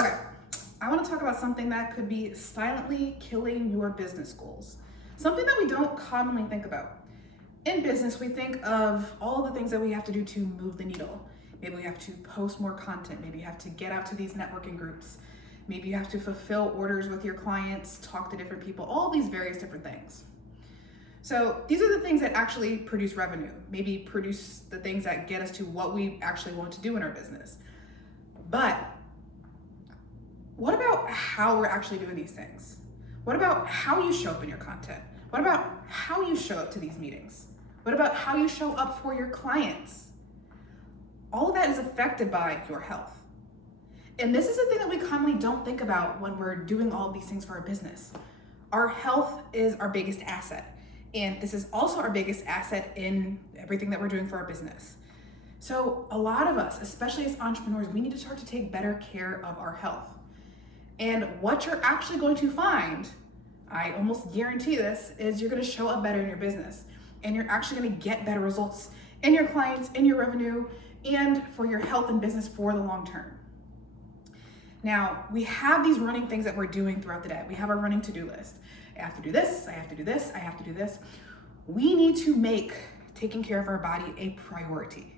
Okay, I want to talk about something that could be silently killing your business goals. Something that we don't commonly think about. In business, we think of all the things that we have to do to move the needle. Maybe we have to post more content. Maybe you have to get out to these networking groups. Maybe you have to fulfill orders with your clients, talk to different people, all these various different things. So these are the things that actually produce revenue, maybe produce the things that get us to what we actually want to do in our business. But what about how we're actually doing these things? What about how you show up in your content? What about how you show up to these meetings? What about how you show up for your clients? All of that is affected by your health. And this is the thing that we commonly don't think about when we're doing all of these things for our business. Our health is our biggest asset. And this is also our biggest asset in everything that we're doing for our business. So a lot of us, especially as entrepreneurs, we need to start to take better care of our health. And what you're actually going to find, I almost guarantee this, is you're going to show up better in your business. And you're actually going to get better results in your clients, in your revenue, and for your health and business for the long term. Now, we have these running things that we're doing throughout the day. We have our running to-do list. I have to do this, I have to do this, I have to do this. We need to make taking care of our body a priority.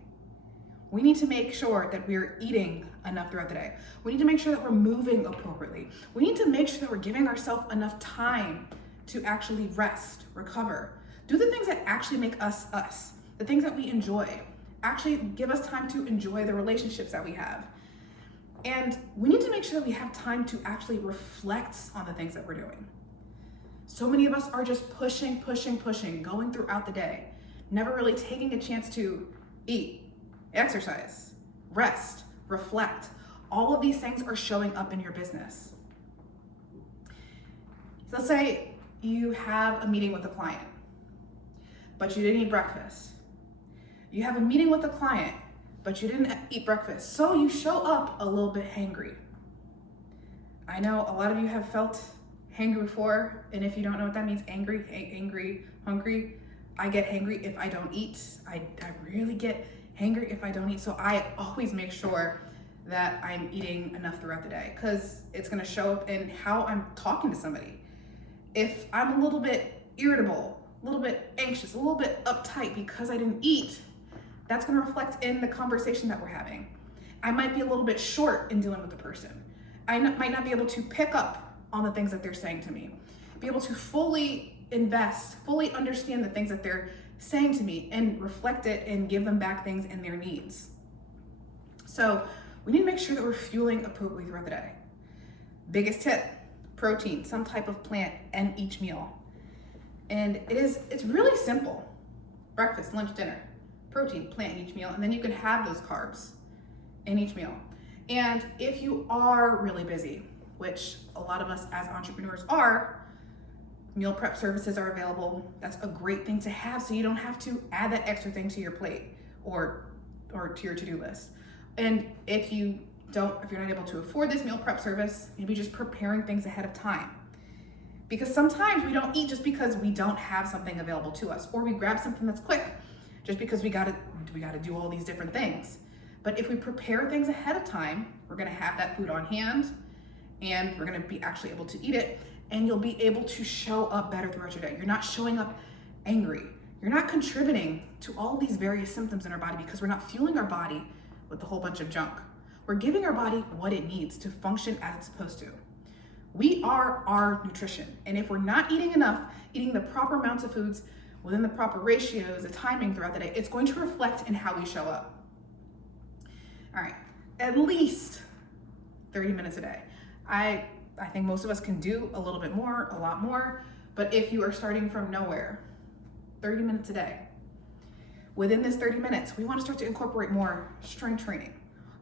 We need to make sure that we're eating enough throughout the day. We need to make sure that we're moving appropriately. We need to make sure that we're giving ourselves enough time to actually rest, recover, do the things that actually make us us, the things that we enjoy. Actually give us time to enjoy the relationships that we have. And we need to make sure that we have time to actually reflect on the things that we're doing. So many of us are just pushing, going throughout the day, never really taking a chance to eat, exercise, rest, reflect. All of these things are showing up in your business. So let's say you have a meeting with a client, but you didn't eat breakfast. You have a meeting with a client, but you didn't eat breakfast. So you show up a little bit hangry. I know a lot of you have felt hangry before, and if you don't know what that means, angry, hungry. I get hangry if I don't eat. I really get hangry if I don't eat. So I always make sure that I'm eating enough throughout the day because it's gonna show up in how I'm talking to somebody. If I'm a little bit irritable, a little bit anxious, a little bit uptight because I didn't eat, that's gonna reflect in the conversation that we're having. I might be a little bit short in dealing with the person. I might not be able to pick up on the things that they're saying to me, be able to fully invest, fully understand the things that they're saying to me and reflect it and give them back things in their needs. So we need to make sure that we're fueling appropriately throughout the day. Biggest tip, protein, some type of plant in each meal. And it's really simple. Breakfast, lunch, dinner, protein, plant in each meal, and then you can have those carbs in each meal. And if you are really busy, which a lot of us as entrepreneurs are, meal prep services are available. That's a great thing to have so you don't have to add that extra thing to your plate or to your to-do list. And if you're not able to afford this meal prep service, maybe just preparing things ahead of time. Because sometimes we don't eat just because we don't have something available to us, or we grab something that's quick just because we gotta do all these different things. But if we prepare things ahead of time, we're gonna have that food on hand and we're gonna be actually able to eat it, and you'll be able to show up better throughout your day. You're not showing up angry. You're not contributing to all these various symptoms in our body because we're not fueling our body with a whole bunch of junk. We're giving our body what it needs to function as it's supposed to. We are our nutrition. And if we're not eating enough, eating the proper amounts of foods within the proper ratios, the timing throughout the day, it's going to reflect in how we show up. All right, at least 30 minutes a day. I think most of us can do a little bit more, a lot more, but if you are starting from nowhere, 30 minutes a day. Within this 30 minutes, we want to start to incorporate more strength training.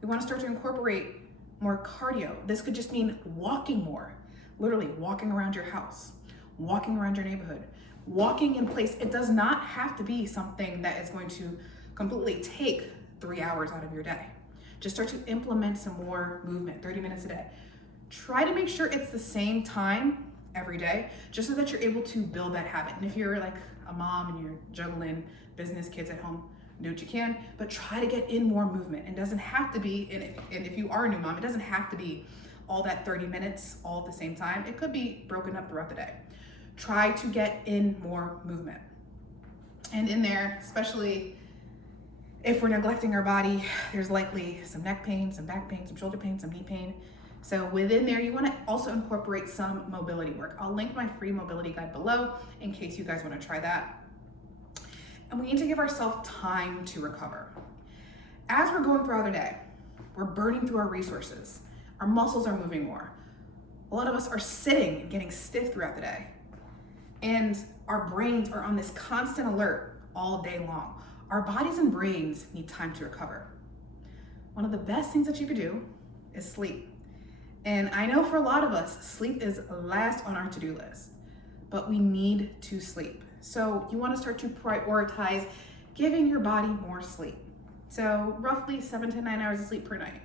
We want to start to incorporate more cardio. This could just mean walking more, literally walking around your house, walking around your neighborhood, walking in place. It does not have to be something that is going to completely take 3 hours out of your day. Just start to implement some more movement, 30 minutes a day. Try to make sure it's the same time every day, just so that you're able to build that habit. And if you're like a mom and you're juggling business, kids at home, do what you can, but try to get in more movement. It doesn't have to be, and if you are a new mom, it doesn't have to be all that 30 minutes all at the same time. It could be broken up throughout the day. Try to get in more movement. And in there, especially if we're neglecting our body, there's likely some neck pain, some back pain, some shoulder pain, some knee pain. So within there, you want to also incorporate some mobility work. I'll link my free mobility guide below in case you guys want to try that. And we need to give ourselves time to recover. As we're going throughout the day, we're burning through our resources. Our muscles are moving more. A lot of us are sitting and getting stiff throughout the day. And our brains are on this constant alert all day long. Our bodies and brains need time to recover. One of the best things that you could do is sleep. And I know for a lot of us, sleep is last on our to-do list, but we need to sleep. So you want to start to prioritize giving your body more sleep. So roughly 7 to 9 hours of sleep per night.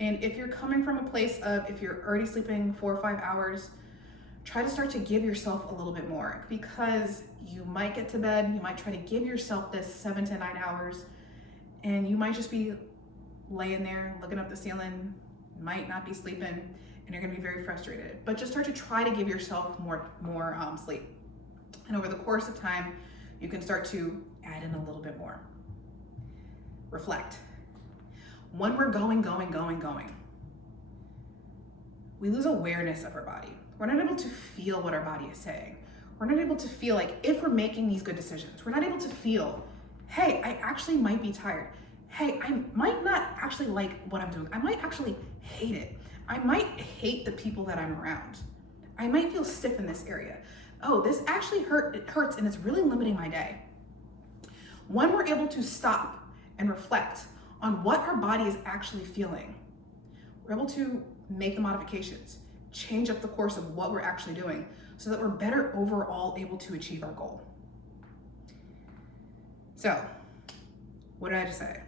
And if you're coming from a place of, if you're already sleeping 4 or 5 hours, try to start to give yourself a little bit more, because you might get to bed, you might try to give yourself this 7 to 9 hours, and you might just be laying there looking up the ceiling, might not be sleeping, and you're gonna be very frustrated. But just start to try to give yourself more sleep. And over the course of time, you can start to add in a little bit more. Reflect. When we're going, we lose awareness of our body. We're not able to feel what our body is saying. We're not able to feel like if we're making these good decisions. We're not able to feel, hey, I actually might be tired. Hey, I might not actually like what I'm doing. I might actually hate it. I might hate the people that I'm around. I might feel stiff in this area. Oh, this actually hurts and it's really limiting my day. When we're able to stop and reflect on what our body is actually feeling, we're able to make the modifications, change up the course of what we're actually doing so that we're better overall able to achieve our goal. So, what did I just say?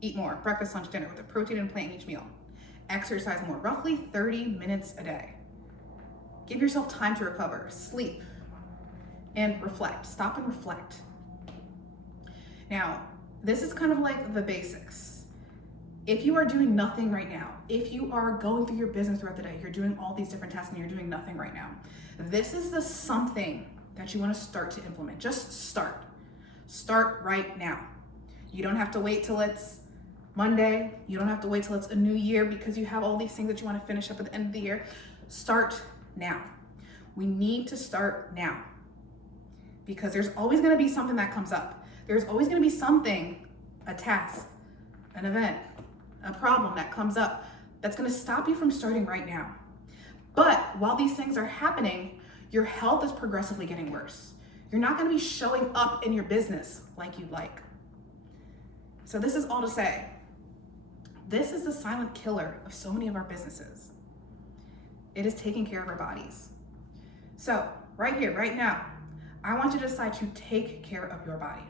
Eat more, breakfast, lunch, dinner, with a protein and plant in each meal. Exercise more, roughly 30 minutes a day. Give yourself time to recover, sleep, and reflect. Stop and reflect. Now, this is kind of like the basics. If you are doing nothing right now, if you are going through your business throughout the day, you're doing all these different tasks and you're doing nothing right now, this is the something that you want to start to implement. Just start. Start right now. You don't have to wait till it's Monday. You don't have to wait till it's a new year because you have all these things that you want to finish up at the end of the year. Start now. We need to start now, because there's always going to be something that comes up. There's always going to be something, a task, an event, a problem that comes up that's going to stop you from starting right now. But while these things are happening, your health is progressively getting worse. You're not going to be showing up in your business like you'd like. So this is all to say, this is the silent killer of so many of our businesses. It is taking care of our bodies. So right here, right now, I want you to decide to take care of your body.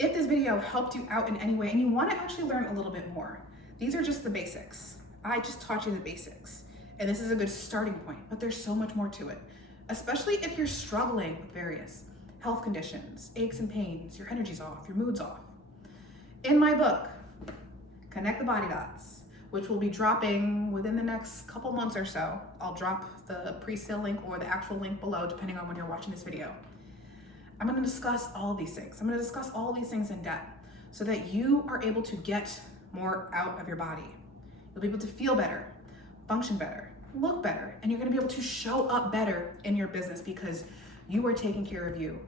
If this video helped you out in any way and you want to actually learn a little bit more, these are just the basics. I just taught you the basics, and this is a good starting point, but there's so much more to it, especially if you're struggling with various health conditions, aches and pains, your energy's off, your mood's off. In my book, Connect the Body Dots, which will be dropping within the next couple months or so, I'll drop the pre-sale link or the actual link below, depending on when you're watching this video. I'm going to discuss all of these things. I'm going to discuss all these things in depth so that you are able to get more out of your body. You'll be able to feel better, function better, look better, and you're going to be able to show up better in your business because you are taking care of you.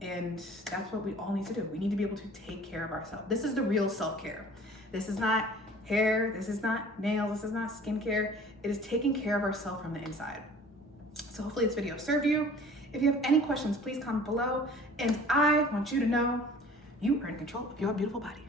And that's what we all need to do. We need to be able to take care of ourselves. This is the real self-care. This is not hair, this is not nails, this is not skincare. It is taking care of ourselves from the inside. So hopefully this video served you. If you have any questions, please comment below. And I want you to know you are in control of your beautiful body.